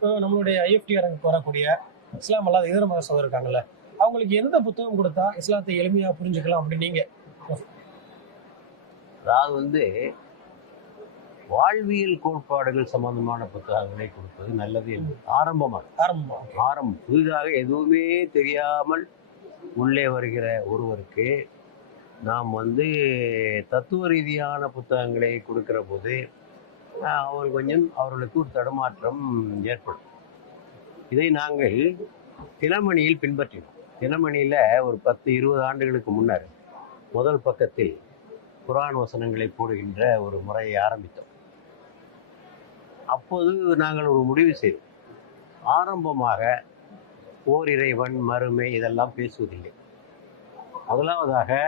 இப்போ நம்மளுடைய ஐஎஃப்டிஆருக்கு வரக்கூடிய இஸ்லாம் அல்லாத இதர மத சகோதரர் இருக்காங்கல்ல, அவங்களுக்கு எந்த புத்தகம் கொடுத்தா இஸ்லாத்தை எளிமையா புரிஞ்சுக்கலாம் அப்படின்னு நீங்க? அதாவது வாழ்வியல் கோட்பாடுகள் சம்பந்தமான புத்தகங்களை கொடுப்பது நல்லது என்று ஆரம்பம் புதிதாக எதுவுமே தெரியாமல் உள்ளே வருகிற ஒருவருக்கு நாம் தத்துவ ரீதியான புத்தகங்களை கொடுக்கிற போது அவர்களுக்கு ஒரு தடுமாற்றம் ஏற்படும். இதை நாங்கள் தினமணியில் பின்பற்றினோம். தினமணியில் ஒரு 10-20 ஆண்டுகளுக்கு முன்னர் முதல் பக்கத்தில் குர்ஆன் வசனங்களை போடுகின்ற ஒரு முறையை ஆரம்பித்தோம். அப்போது நாங்கள் ஒரு முடிவு செய்தோம். ஆரம்பமாக ஓர் இறைவன், மறுமை இதெல்லாம் பேசுவதில்லை. முதலாவதாக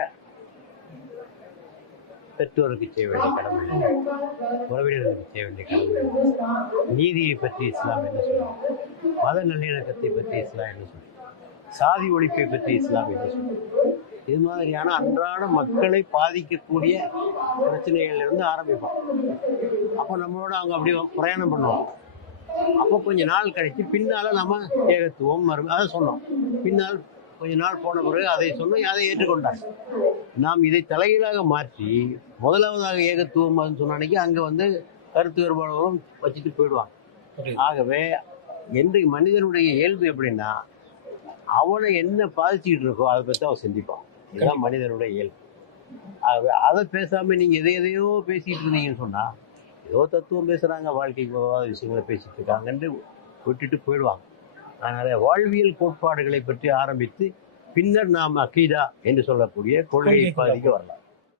பெற்றோருக்கு செய்ய வேண்டிய கடமை, உறவினர்களுக்கு செய்ய வேண்டிய கடமை, நீதியை பற்றி இஸ்லாம் என்ன சொல்லும், மத நல்லிணக்கத்தை பற்றி இஸ்லாம் என்ன சொல்லும், சாதி ஒழிப்பை பற்றி இஸ்லாம் என்ன சொல்லும், இது மாதிரியான அன்றாட மக்களை பாதிக்கக்கூடிய பிரச்சனைகள்லேருந்து ஆரம்பிப்போம். அப்போ நம்மளோட அவங்க அப்படி பிரயாணம் பண்ணுவாங்க. அப்போ கொஞ்ச நாள் கழித்து பின்னால் நம்ம ஏகத்துவம் அதை சொன்னோம். பின்னால் கொஞ்ச நாள் போன பிறகு அதை சொன்னோம், அதை ஏற்றுக்கொண்டாங்க. நாம் இதை தலைகீழாக மாற்றி முதலாவதாக ஏகத்துவம் சொன்ன அன்னைக்கு அங்கே கருத்து வேறுபாடுகளும் வச்சுட்டு போயிடுவாங்க. ஆகவே இன்றைக்கு மனிதனுடைய இயல்பு எப்படின்னா, அவனை என்ன பாதிச்சுக்கிட்டு இருக்கோ அதை பற்றி அவன் சிந்திப்பான். இதுதான் மனிதனுடைய இயல்பு. ஆகவே அதை பேசாமல் நீங்கள் எதையோ பேசிக்கிட்டு இருந்தீங்கன்னு சொன்னால், ஏதோ தத்துவம் பேசுகிறாங்க, வாழ்க்கைக்கு போகாத விஷயங்களை பேசிட்டு இருக்காங்கன்னு விட்டுட்டு போயிடுவாங்க. அதனால் வாழ்வியல் கோட்பாடுகளை பற்றி ஆரம்பித்து பின்னர் நாம் அகீதா என்று சொல்லக்கூடிய கொள்கையை பாதிக்க வரலாம்.